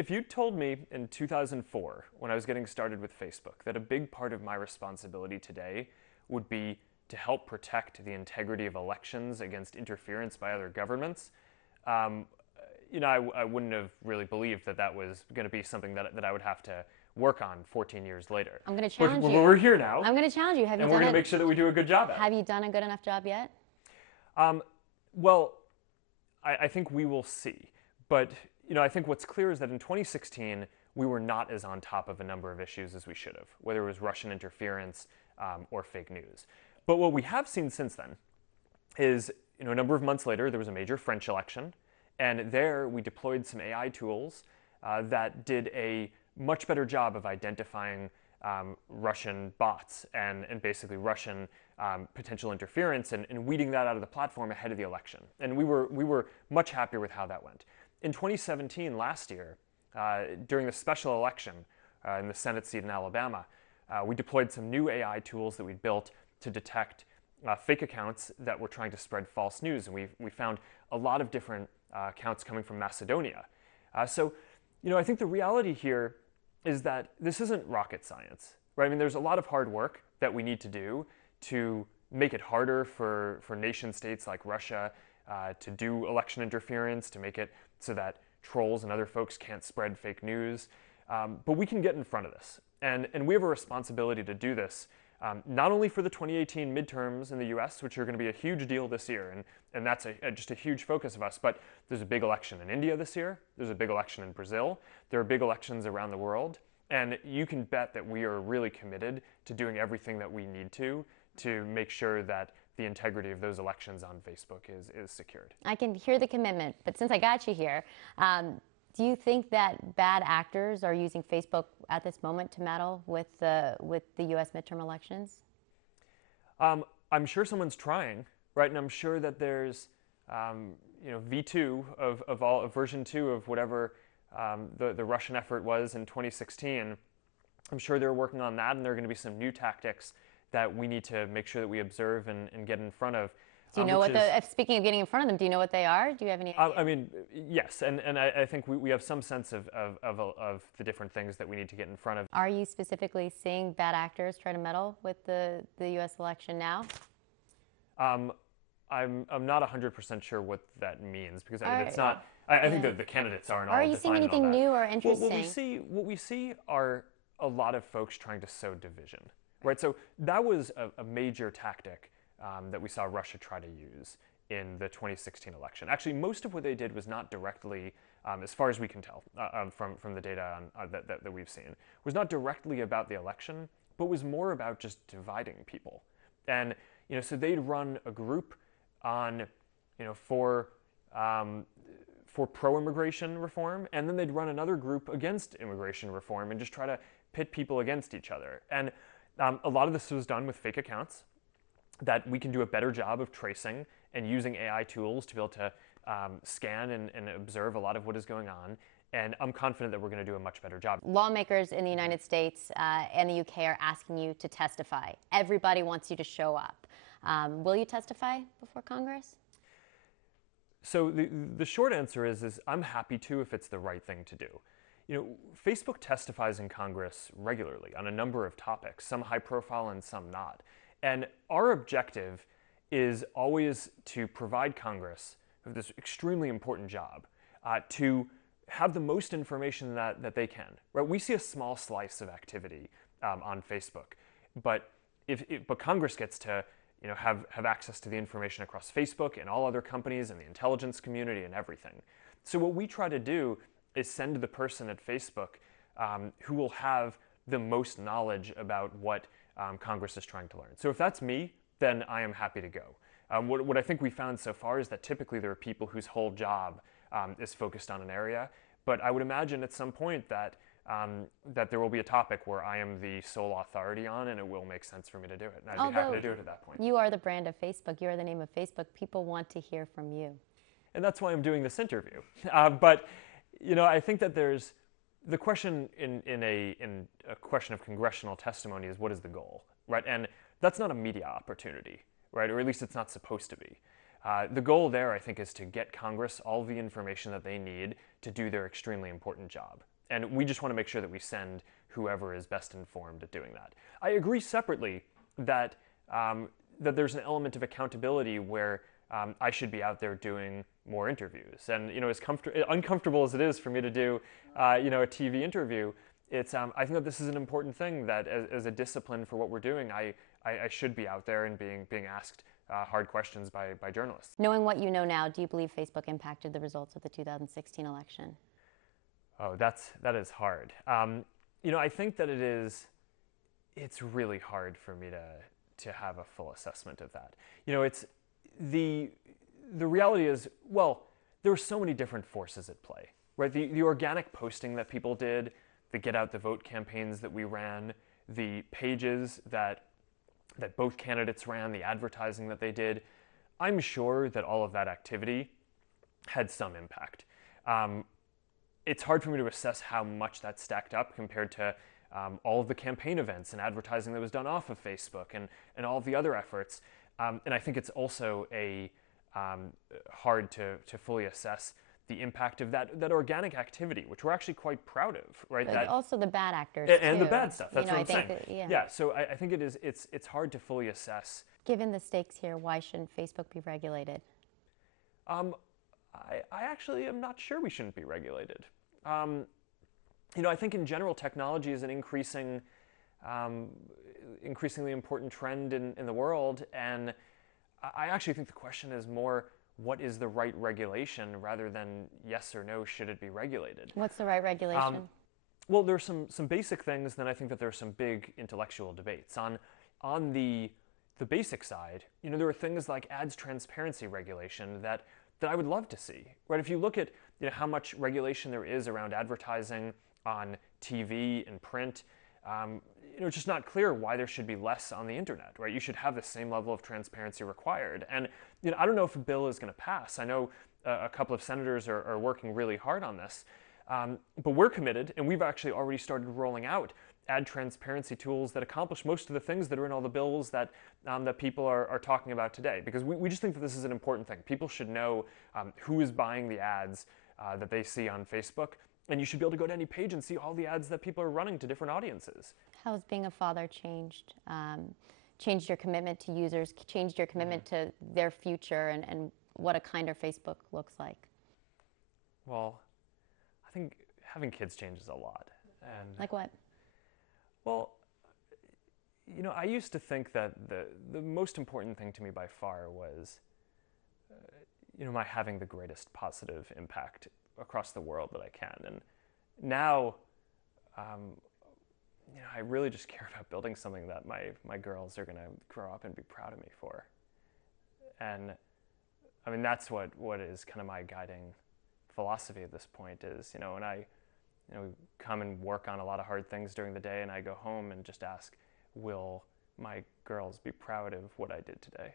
if you told me in 2004, when I was getting started with Facebook, that a big part of my responsibility today would be to help protect the integrity of elections against interference by other governments, I wouldn't have really believed that that was going to be something that I would have to work on 14 years later. I'm going to challenge you. We're here now. I'm going to challenge you. Have you and done we're going it? to make sure that we do a good job at it. Have you done a good enough job yet? Well, I think we will see. But I think what's clear is that in 2016, we were not as on top of a number of issues as we should have, whether it was Russian interference or fake news. But what we have seen since then is, a number of months later, there was a major French election, and there we deployed some AI tools that did a much better job of identifying Russian bots and basically Russian potential interference and weeding that out of the platform ahead of the election. And we were much happier with how that went. In 2017, last year, during the special election in the Senate seat in Alabama, we deployed some new AI tools that we'd built to detect fake accounts that were trying to spread false news. And we found a lot of different accounts coming from Macedonia. So I think the reality here is that this isn't rocket science, right? I mean, there's a lot of hard work that we need to do to make it harder for nation states like Russia to do election interference, to make it so that trolls and other folks can't spread fake news. But we can get in front of this. And we have a responsibility to do this, not only for the 2018 midterms in the US, which are going to be a huge deal this year, and that's just a huge focus of us, but there's a big election in India this year, there's a big election in Brazil, there are big elections around the world, and you can bet that we are really committed to doing everything that we need to make sure that the integrity of those elections on Facebook is secured. I can hear the commitment, but since I got you here, do you think that bad actors are using Facebook at this moment to meddle with the U.S. midterm elections? I'm sure someone's trying, right? And I'm sure that there's, V2 of version 2 of whatever the Russian effort was in 2016. I'm sure they're working on that, and there are going to be some new tactics that we need to make sure that we observe and get in front of. Do you know speaking of getting in front of them, do you know what they are? Do you have any idea? I mean, yes, and I think we have some sense of the different things that we need to get in front of. Are you specifically seeing bad actors try to meddle with the U.S. election now? I'm not 100% sure what that means, because I mean, it's not. I think that the candidates aren't all defined. Are you seeing anything new or interesting? What we see are a lot of folks trying to sow division, right? So that was a major tactic that we saw Russia try to use in the 2016 election. Actually, most of what they did was not directly, as far as we can tell from the data that we've seen, was not directly about the election, but was more about just dividing people. And so they'd run a group on, for pro-immigration reform, and then they'd run another group against immigration reform and just try to pit people against each other. And a lot of this was done with fake accounts that we can do a better job of tracing and using AI tools to be able to scan and observe a lot of what is going on. And I'm confident that we're going to do a much better job. Lawmakers in the United States and the UK are asking you to testify. Everybody wants you to show up. Will you testify before Congress? So the short answer is I'm happy to if it's the right thing to do. Facebook testifies in Congress regularly on a number of topics, some high profile and some not. And our objective is always to provide Congress with this extremely important job to have the most information that they can. Right? We see a small slice of activity on Facebook, but but Congress gets to have access to the information across Facebook and all other companies and the intelligence community and everything. So what we try to do is send the person at Facebook who will have the most knowledge about what Congress is trying to learn. So if that's me, then I am happy to go. What I think we found so far is that typically there are people whose whole job is focused on an area, but I would imagine at some point that there will be a topic where I am the sole authority on, and it will make sense for me to do it. And I'd be happy to do it at that point. You are the brand of Facebook. You are the name of Facebook. People want to hear from you. And that's why I'm doing this interview. But I think that there's the question in a question of congressional testimony is, what is the goal, right? And that's not a media opportunity, right? Or at least it's not supposed to be. The goal there, I think, is to get Congress all the information that they need to do their extremely important job. And we just want to make sure that we send whoever is best informed at doing that. I agree separately that, that there's an element of accountability where I should be out there doing more interviews. And as uncomfortable as it is for me to do a TV interview, it's I think that this is an important thing, that as a discipline for what we're doing, I should be out there and being asked hard questions by journalists. Knowing what you know now, do you believe Facebook impacted the results of the 2016 election? Oh, that is hard. I think that it's really hard for me to have a full assessment of that. It's the reality is, well, there were so many different forces at play, right? The organic posting that people did, the Get Out the Vote campaigns that we ran, the pages that both candidates ran, the advertising that they did. I'm sure that all of that activity had some impact. It's hard for me to assess how much that stacked up compared to all of the campaign events and advertising that was done off of Facebook and all of the other efforts. And I think it's also hard to fully assess the impact of that organic activity, which we're actually quite proud of, right? But also the bad actors and too. The bad stuff. That's what I'm saying. Yeah. So I think it's hard to fully assess. Given the stakes here, why shouldn't Facebook be regulated? I actually am not sure we shouldn't be regulated. I think in general technology is an increasingly important trend in the world, and I actually think the question is more, what is the right regulation, rather than yes or no, should it be regulated? What's the right regulation? Well, there's some basic things, then I think that there's some big intellectual debates. On the basic side, there are things like ads transparency regulation that I would love to see, right? If you look at how much regulation there is around advertising on TV and print, it's just not clear why there should be less on the internet, right? You should have the same level of transparency required. And I don't know if a bill is going to pass. I know a couple of senators are working really hard on this, but we're committed, and we've actually already started rolling out ad transparency tools that accomplish most of the things that are in all the bills that people are talking about today, because we just think that this is an important thing. People should know who is buying the ads that they see on Facebook, and you should be able to go to any page and see all the ads that people are running to different audiences. How has being a father changed your commitment to users, changed your commitment to their future, and what a kinder Facebook looks like? Well, I think having kids changes a lot. And like what? Well, I used to think that the most important thing to me by far was, my having the greatest positive impact across the world that I can. And now, I really just care about building something that my girls are going to grow up and be proud of me for. And I mean, that's what is kind of my guiding philosophy at this point is, when I come and work on a lot of hard things during the day, and I go home and just ask, will my girls be proud of what I did today?